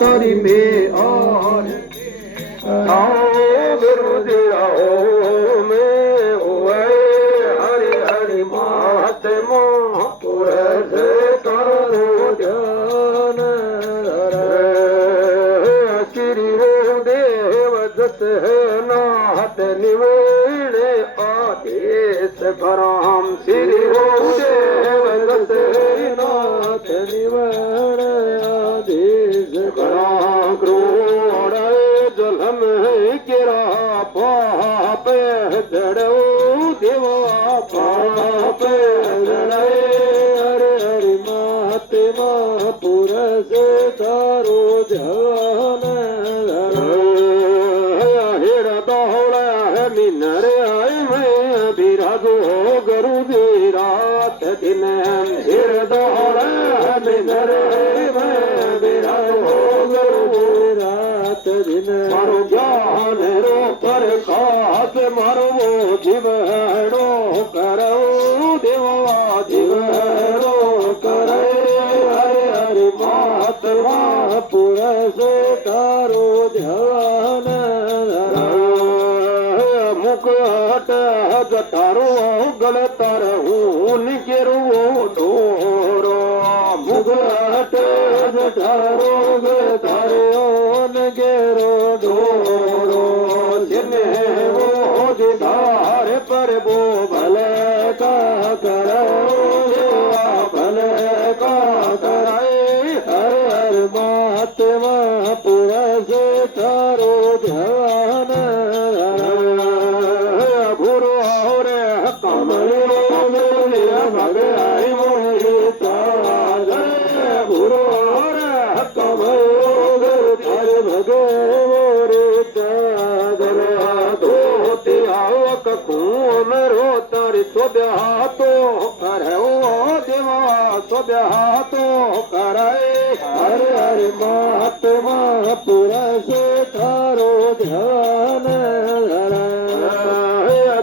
तारी में और आओ गुरुजी आओ में ओए हरि हरि महात्मा पुरस करो ध्यान श्री देव जस है नाथ निवेड़े आदेश कराम श्री देव जस है नाथ निवेड़े आदेश कराम क्रोड़ जलम गिरा पाप जड़ो देवा पाप जड़े हरे हरि महात्मा पुरस करो ध्यान बिराजो गुरु रात दिन हिर दौड़ बिनर बिराजो गुरु रात दिन मारो ज्ञान रो पर खास मारो जीवड़ो करो देवा जीवड़ो करे हरे हरि महात्मा पुरस करो ध्यान मुकुट जटारो गल तर हूं निकेरो डोरो मुकुट जटारो गल तारो नगेरो डोरो जिन्ने वो दिदार पर वो भले का करो भले का कराए हर हर महात्मा पुरस करो ध्यान तो करो देवा स्वब्याह तो करे हर हर महात्मा पुरस करो ध्यान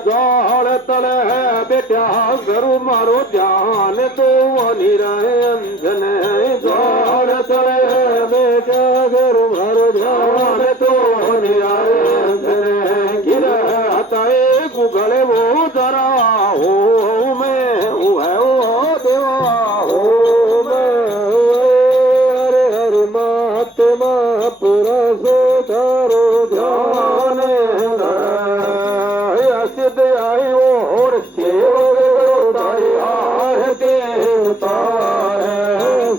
जाल तल है बेटा गुरु मारो ध्यान तो निरंजन जाल तल है बेटा गुरु मारो ध्यान तो निरंजन गिर हताए गुगले वो जरा हो मैं है ओ देवा हो मैं हरे हरे महात्मा पुरस करो ध्यान सिद्ध आई और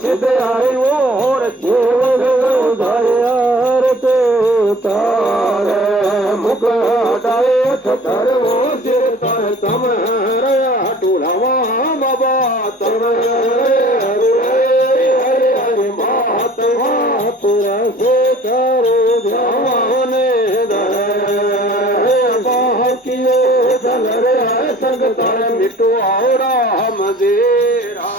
सिद्ध आई और मुख हटाए खतर वो सिर तर तम टूलावा बाबा तम हरे हरे महात्मा पुरस करो ध्यान किए जल रे संग तर मिटो राम जेरा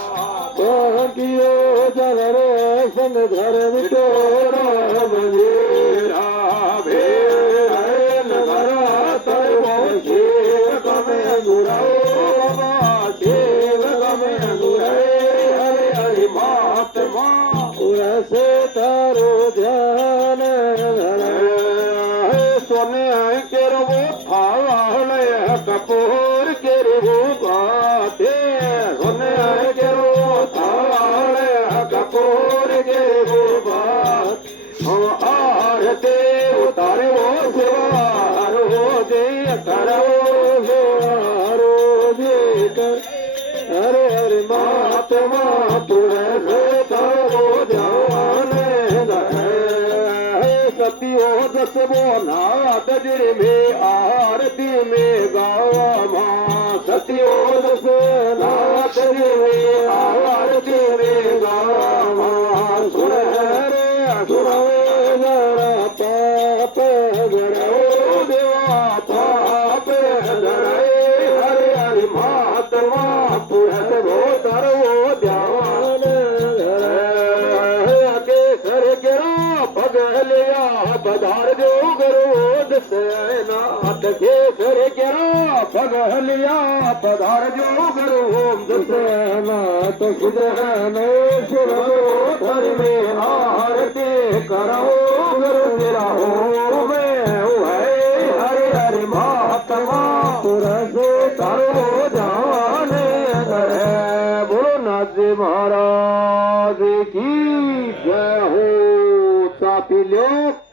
किए जल रे संग धर मिटो राम जेरा पुरस करो ध्यान सोने के रो थाल कपूर के रो बाते सोने के रो थाल कपूर के रो बात आरते उतारे वो सेवारो जे करो सेवारो जे कर हरे हरे महात्मा पुरस करो ध्यान सत्यो दस नाथ जिर में आरती में गावा माँ सत्यो दस नाथ जिर में आरती में गावा माँ सुन रे सुन जरा पाप गरो देवा पाप गरे हरे हरे महात्मा पुरस वो करो ध्यान के सर गिरा पगलिया पधार दो गुरु નાથ કેસર કેરા પગલિયા પધારજો ગુરુ ઓમ નાથ સુધનેશ્વર ધર્મે આરતી કરો ગુરુ તેરા હો મેં હરે હરે મહાત્મા પુરસે તારો જાને કરે બોલો નાથજી મહારાજ કી જય હો. ચાપી લ્યો.